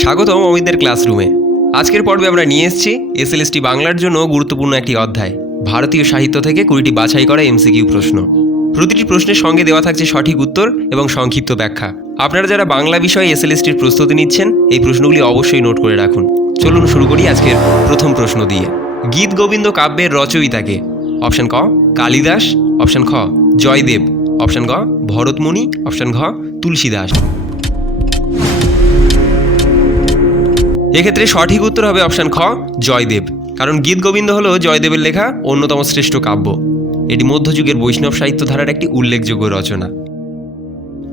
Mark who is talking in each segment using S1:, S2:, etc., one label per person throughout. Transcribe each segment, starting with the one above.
S1: স্বাগতম অমিতদের ক্লাসরুমে। আজকের পর্বে আমরা নিয়ে এসেছি এসএলএসটি বাংলার জন্য গুরুত্বপূর্ণ একটি অধ্যায়, ভারতীয় সাহিত্য থেকে কুড়িটি বাছাই করা এমসিকিউ প্রশ্ন। প্রতিটি প্রশ্নের সঙ্গে দেওয়া থাকছে সঠিক উত্তর এবং সংক্ষিপ্ত ব্যাখ্যা। আপনারা যারা বাংলা বিষয়ে এসএলএসটির প্রস্তুতি নিচ্ছেন, এই প্রশ্নগুলি অবশ্যই নোট করে রাখুন। চলুন শুরু করি আজকের প্রথম প্রশ্ন দিয়ে। গীত গোবিন্দ কাব্যের রচয়িতাকে। অপশন ক, কালিদাস, অপশন খ, জয়দেব, অপশন গ ভরতমণি অপশন ঘ, তুলসীদাস। এক্ষেত্রে সঠিক উত্তর হবে অপশান খ, জয়দেব। কারণ গীত গোবিন্দ হল জয়দেবের লেখা অন্যতম শ্রেষ্ঠ কাব্য। এটি মধ্যযুগের বৈষ্ণব সাহিত্য ধারার একটি উল্লেখযোগ্য রচনা।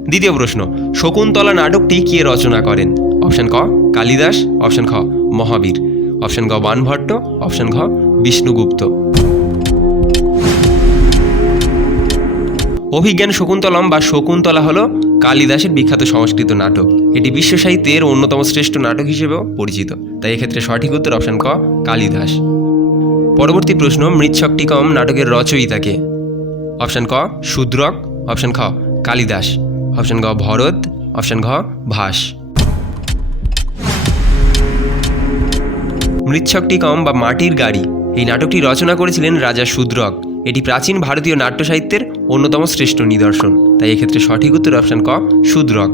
S1: দ্বিতীয় প্রশ্ন, শকুন্তলা নাটকটি কে রচনা করেন? অপশান ক, কালিদাস, অপশান খ, মহাবীর। অপশান গ, বানভট্ট, অপশান ঘ, বিষ্ণুগুপ্ত। অভিজ্ঞান শকুন্তলম বা শকুন্তলা হল কালিদাসের বিখ্যাত সংস্কৃত নাটক। এটি বিশ্ব সাহিত্যের অন্যতম শ্রেষ্ঠ নাটক হিসেবেও পরিচিত। তাই এক্ষেত্রে সঠিক উত্তর অপশন ক, কালিদাস। পরবর্তী প্রশ্ন, মৃৎশক্তিকম নাটকের রচয়িতাকে। অপশান ক, শূদ্রক। অপশন খ, কালিদাস। অপশান গ, ভরত। অপশন ঘ, ভাস। মৃৎশক্তিকম বা মাটির গাড়ি। এই নাটকটি রচনা করেছিলেন রাজা শূদ্রক। এটি প্রাচীন ভারতীয় নাট্য সাহিত্যের অন্যতম শ্রেষ্ঠ নিদর্শন। তাই এক্ষেত্রে সঠিক উত্তর অপশন ক, শূদ্রক।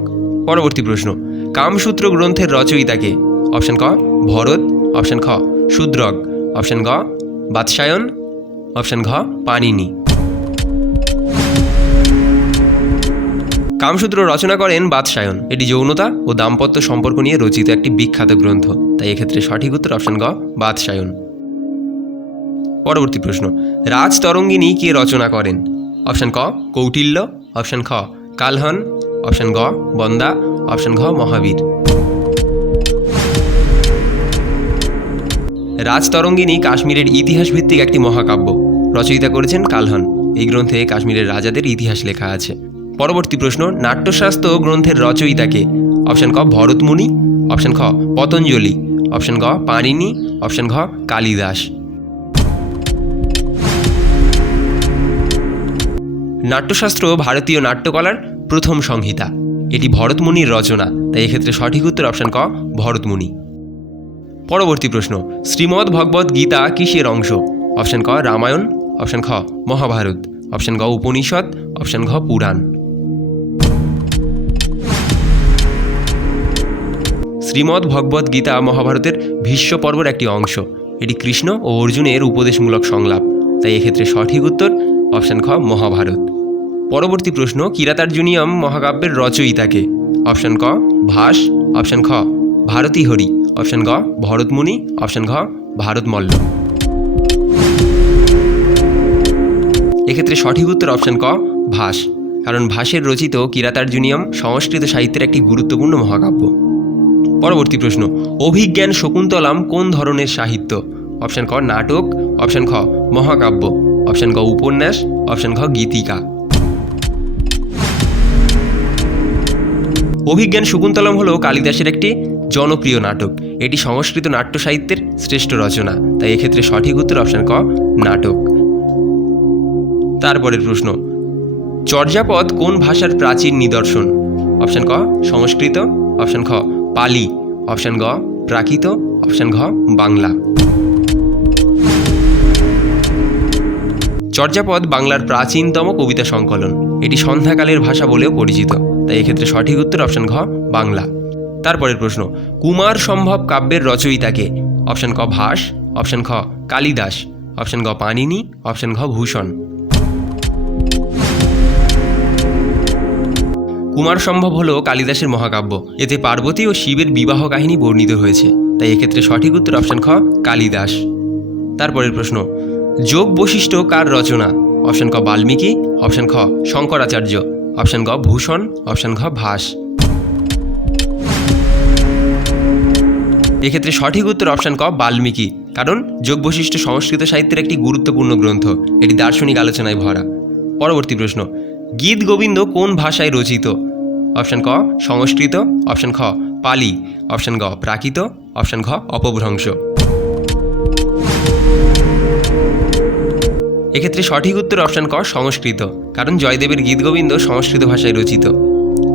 S1: পরবর্তী প্রশ্ন, কামসূত্র গ্রন্থের রচয়িতাকে? অপশন ক, ভরত। অপশন খ, শূদ্রক। অপশন গ বাৎসায়ন অপশন ঘ পানিনি কামসূত্র রচনা করেন বাদশায়ন। এটি যৌনতা ও দাম্পত্য সম্পর্ক নিয়ে রচিত একটি বিখ্যাত গ্রন্থ। তাই এক্ষেত্রে সঠিক উত্তর অপশন গ, বাদশায়ন। পরবর্তী প্রশ্ন। রাজ তরঙ্গিনী কে রচনা করেন? অপশন ক, কৌটিল্য। অপশন খ, কালহন। অপশন গ, বন্দা। অপশন ঘ, মহাবীর। রাজতরঙ্গিনী কাশ্মীরের ইতিহাস ভিত্তিক একটি মহাকাব্য রচয়িতা করেছেন কালহন। এই গ্রন্থে কাশ্মীরের রাজাদের ইতিহাস লেখা আছে। পরবর্তী প্রশ্ন, নাট্যশাস্ত্র গ্রন্থের রচয়িতাকে অপশন ক, ভরতমুনি। অপশন খ, পতঞ্জলি। অপশন গ, পাণিনি। অপশন ঘ, কালিদাস। নাট্যশাস্ত্র ভারতীয় নাট্যকলার প্রথম সংহিতা। এটি ভরতমুনির রচনা, তাই এক্ষেত্রে সঠিক উত্তর অপশন ক, ভরতমুনি। পরবর্তী প্রশ্ন, শ্রীমদ্ ভগবত গীতা কিসের অংশ? অপশন ক, রামায়ণ। অপশন খ, মহাভারত। অপশন গ, উপনিষদ। অপশন ঘ, পুরাণ। শ্রীমদ্ ভগবত গীতা মহাভারতের ভীষ্ম পর্বর একটি অংশ। এটি কৃষ্ণ ও অর্জুনের উপদেশমূলক সংলাপ, তাই এক্ষেত্রে সঠিক উত্তর অপশন খ, মহাভারত। পরবর্তী প্রশ্ন, কিরাতার্জুনিয়ম মহাকাব্যের রচয়িতাকে? অপশন ক, ভাস। অপশন খ, ভারতী হরি। অপশন গ, ভরতমুনি। অপশন ঘ ভারত মল্ল এক্ষেত্রে সঠিক উত্তর অপশন ক, ভাস। কারণ ভাসের রচিত কিরাতার্জুনিয়ম সংস্কৃত সাহিত্যের একটি গুরুত্বপূর্ণ মহাকাব্য। পরবর্তী প্রশ্ন, অভিজ্ঞান শকুন্তলাম কোন ধরনের সাহিত্য? অপশন ক, নাটক। অপশন খ, মহাকাব্য। অপশন গ, উপন্যাস। অপশন ঘ, গীতিকা। অভিজ্ঞান শকুন্তলম হল কালিদাসের একটি জনপ্রিয় নাটক। এটি সংস্কৃত নাট্য সাহিত্যের শ্রেষ্ঠ রচনা। তাই এক্ষেত্রে সঠিক উত্তর অপশন ক, নাটক। তারপরের প্রশ্ন, চর্যাপদ কোন ভাষার প্রাচীন নিদর্শন? অপশন ক, সংস্কৃত। অপশন খ, পালি। অপশন গ, প্রাকৃত। অপশন ঘ, বাংলা। চর্যাপদ বাংলার প্রাচীনতম কবিতা সংকলন। এটি সন্ধ্যাকালের ভাষা বলেও পরিচিত। তাই এক্ষেত্রে সঠিক উত্তর অপশন ঘ, বাংলা। তারপরের প্রশ্ন, কুমার সম্ভব কাব্যের রচয়িতাকে? অপশন ক, ভাস অপশন খ, কালিদাস অপশন গ পানিনি অপশন ঘ, ভূষণ। কুমার সম্ভব হল কালিদাসের মহাকাব্য। এতে পার্বতী ও শিবের বিবাহ কাহিনী বর্ণিত হয়েছে। তাই এক্ষেত্রে সঠিক উত্তর অপশন খ, কালিদাস। তারপরের প্রশ্ন যোগ বৈশিষ্ট্য কার রচনা? অপশন ক, বাল্মীকি অপশন খ, শঙ্করাচার্য। অপশন গ ভূষণ, অপশন ঘ, ভাস। এক্ষেত্রে সঠিক উত্তর অপশন ক, বাল্মীকি। কারণ যোগ বৈশিষ্ট্য সংস্কৃত সাহিত্যের একটি গুরুত্বপূর্ণ গ্রন্থ। এটি দার্শনিক আলোচনায় ভরা। পরবর্তী প্রশ্ন, গীত গোবিন্দ কোন ভাষায় রচিত? অপশন ক, সংস্কৃত, অপশন খ, পালি। অপশন গ, প্রাকৃত, অপশন ঘ, অপভ্রংশ। এক্ষেত্রে সঠিক উত্তর অপশন ক, সংস্কৃত। কারণ জয়দেবের গীত গোবিন্দ সংস্কৃত ভাষায় রচিত।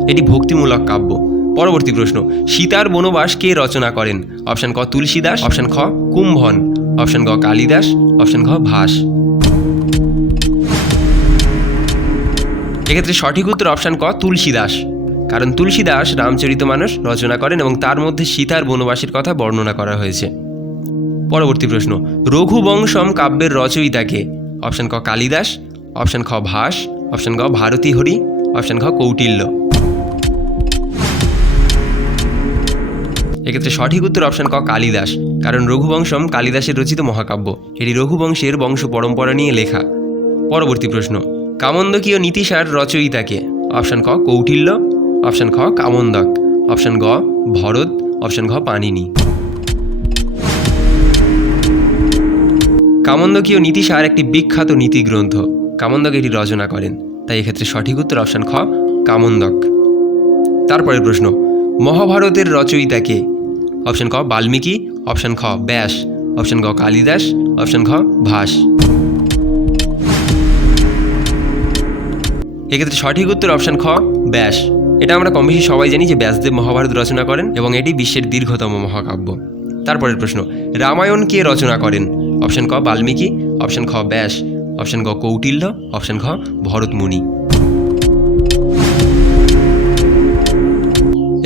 S1: এটি ভক্তিমূলক কাব্য। পরবর্তী প্রশ্ন, সীতার বনবাস কে রচনা করেন? অপশন ক, তুলসীদাস অপশন খ, কুম্ভন অপশন গ কালিদাস অপশন ঘ ভাস। এক্ষেত্রে সঠিক উত্তর অপশন ক, তুলসীদাস। কারণ তুলসীদাস রামচরিত মানুষ রচনা করেন এবং তার মধ্যে সীতার বনবাসের কথা বর্ণনা করা হয়েছে। পরবর্তী প্রশ্ন, রঘুবংশম কাব্যের রচয়িতাকে অপশন ক কালিদাস, অপশন খ ভাস, অপশন গ ভারতী হরি অপশন ঘ কৌটিল্য। এক্ষেত্রে সঠিক উত্তর অপশন ক কালিদাস, কারণ রঘুবংশম কালিদাসের রচিত মহাকাব্য। এটি রঘুবংশের বংশ পরম্পরা নিয়ে লেখা। পরবর্তী প্রশ্ন, কামন্দকীয় নীতিসার রচয়িতাকে? অপশন ক কৌটিল্য, অপশন খ কামন্দক, অপশন গ ভরত, অপশন ঘ পানিনি কামন্দকীয় নীতিসার একটি বিখ্যাত নীতি গ্রন্থ কামন্দক এটি রচনা করেন। তাই এক্ষেত্রে সঠিক উত্তর অপশন খ, কামন্দক। তারপরের প্রশ্ন, মহাভারতের রচয়িতাকে অপশান ক, বাল্মীকি, অপশান খ, ব্যাস। অপশন গ, কালিদাস, অপশন খ ভাস। এক্ষেত্রে সঠিক উত্তর অপশন খ, ব্যাস। এটা আমরা কম বেশি সবাই জানি যে ব্যাসদেব মহাভারত রচনা করেন এবং এটি বিশ্বের দীর্ঘতম মহাকাব্য। তারপরের প্রশ্ন, রামায়ণ কে রচনা করেন? অপশন ক বাল্মীকি, অপশন খ ব্যাস, অপশন গ কৌটিল্য, অপশন খ ভরতমুনি।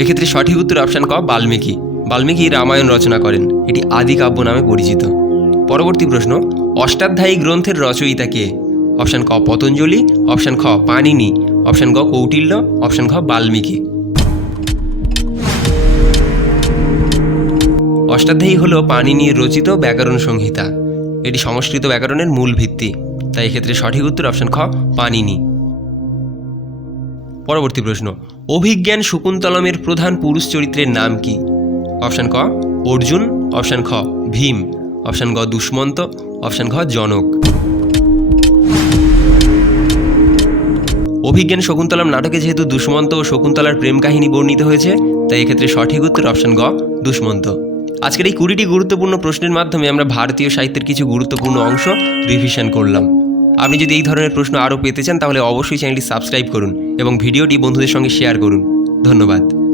S1: এক্ষেত্রে সঠিক উত্তর অপশন ক বাল্মীকি। বাল্মীকি রামায়ণ রচনা করেন। এটি আদি কাব্য নামে পরিচিত। পরবর্তী প্রশ্ন, অষ্টাধ্যায়ী গ্রন্থের রচয়িতা কে? অপশন ক পতঞ্জলি, অপশন খ পানিনি অপশন গ কৌটিল্য, অপশন খ বাল্মীকি। অষ্টাধ্যায়ী হল পাণিনির রচিত ব্যাকরণ সংহিতা। এটি সংস্কৃত ব্যাকরণের মূল ভিত্তি। তাই এক্ষেত্রে সঠিক উত্তর অপশন খ পাণিনি পরবর্তী প্রশ্ন, অভিজ্ঞান শকুন্তলমের প্রধান পুরুষ চরিত্রের নাম কি? অপশান ক, অর্জুন। অপশন খ, ভীম। অপশন গ, দুষ্মন্ত। অপশান ঘ, জনক। অভিজ্ঞান শকুন্তলম নাটকে যেহেতু দুষ্মন্ত ও শকুন্তলার প্রেম কাহিনী বর্ণিত হয়েছে, তাই এক্ষেত্রে সঠিক উত্তর অপশন গ, দুষ্মন্ত। আজকের এই কুড়িটি গুরুত্বপূর্ণ প্রশ্নের মাধ্যমে আমরা ভারতীয় সাহিত্যের কিছু গুরুত্বপূর্ণ অংশ রিভিশন করলাম। আপনি যদি এই ধরনের প্রশ্ন আরও পেতে চান, তাহলে অবশ্যই চ্যানেলটি সাবস্ক্রাইব করুন এবং ভিডিওটি বন্ধুদের সঙ্গে শেয়ার করুন। ধন্যবাদ।